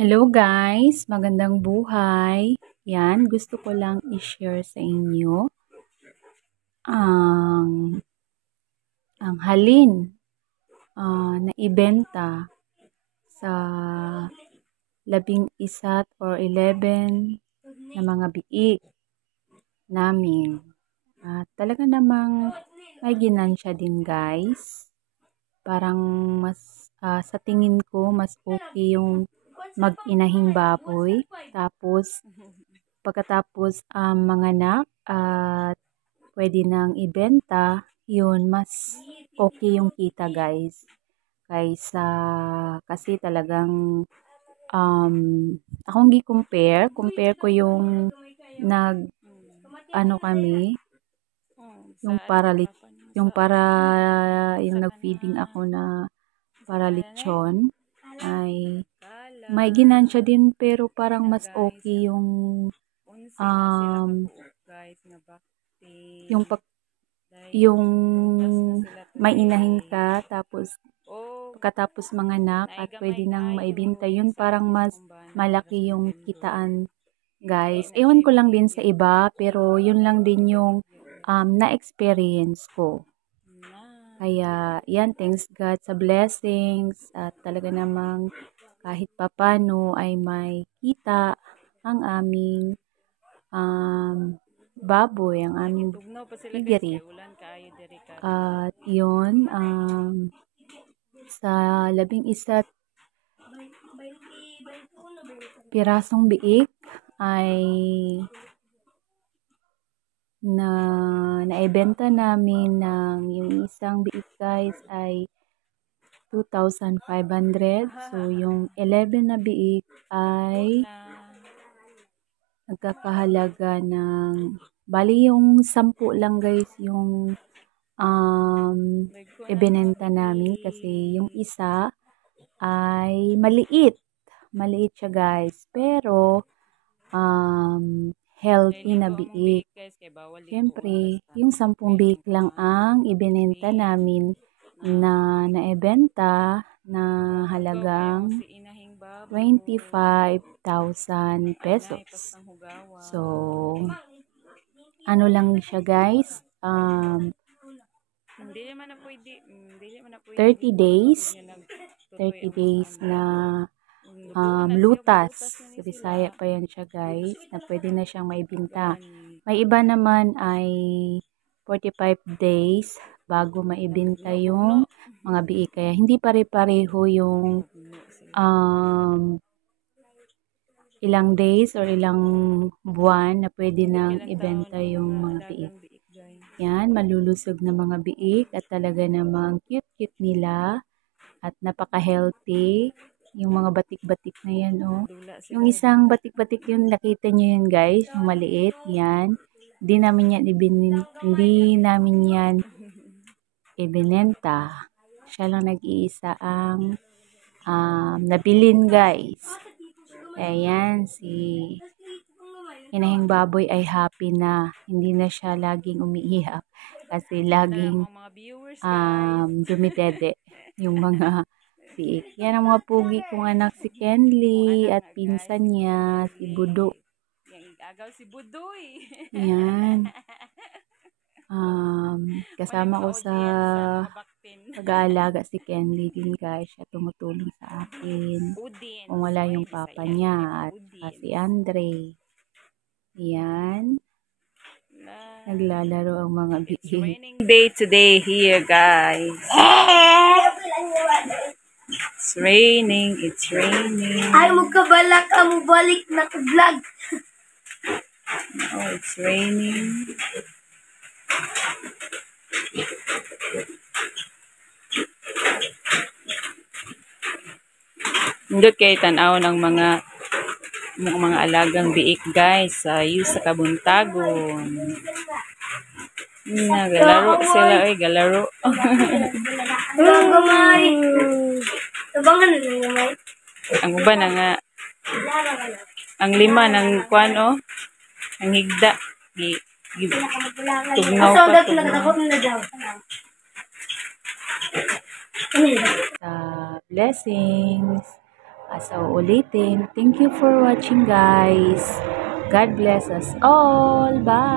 Hello guys, magandang buhay. Yan, gusto ko lang i-share sa inyo ang halin na ibenta sa 11 or 11 na mga biik namin. Talaga namang may ginansya din guys. Parang mas sa tingin ko mas okay yung mag-inahing baboy. Tapos pagkatapos manganak at pwede nang ibenta, yun mas okay yung kita guys. Kaysa kasi talagang akong compare ko yung ano kami, yung nag-feeding ako na para lechon ay may ginansya din pero parang mas okay yung yung may inahin ka tapos pagkatapos manganak at pwede nang maibenta yun parang mas malaki yung kitaan guys. Ewan ko lang din sa iba pero yun lang din yung na-experience ko. Kaya yan, thanks God sa blessings at talaga namang kahit papano ay may kita ang aming baboy, ang aming piggery. At yun, sa 11 pirasong biik ay naibenta namin ng yung isang biik guys ay 2,500. So, yung 11 na biik ay nagkakahalaga ng, bali yung 10 lang guys yung ibinenta namin kasi yung isa ay maliit. Maliit siya guys. Pero, healthy na biik. Siyempre, yung 10 biik lang ang ibinenta namin na naibenta na halagang 25,000 pesos. So, ano lang siya guys, 30 days na lutas. Bisaya pa yan siya guys, na pwede na siyang maibenta. May iba naman ay 45 days bago maibenta yung mga biik. Kaya hindi pare-pareho yung ilang days or ilang buwan na pwede nang ibenta yung mga biik. Yan, malulusog na mga biik at talaga namang cute-cute nila at napaka-healthy. Yung mga batik-batik na yan, oh. Yung isang batik-batik yun, nakita nyo yun guys, yung maliit, yan. Hindi namin yan ibinenta. Siya lang nag-iisa ang nabilin guys. Ayan, si inahing baboy ay happy na. Hindi na siya laging umiiyak kasi laging dumidede yung mga biik. Yan ang mga pugi kong anak, si Kenly at pinsan niya, si Budo. Yan. Kasama ko sa pag-aalaga si Kenly din guys. Siya tumutulong sa akin. Kung wala yung papa niya at si Andre. Yan. Naglalaro ang mga biik. Day today here guys. It's raining. Ay, magkabalak ka mo balik na vlog. Oh, it's raining. Hindi kay tanaw ng mga alagang biik guys sa Kabuntagon. Galaro sila ay galaro. Gamay. Tabangan na gamay. Ang uban na nga. Ang lima ng kuan oh. Ang higda. Tugnaw pa. Blessings. Sa uulitin. Thank you for watching guys. God bless us all. Bye!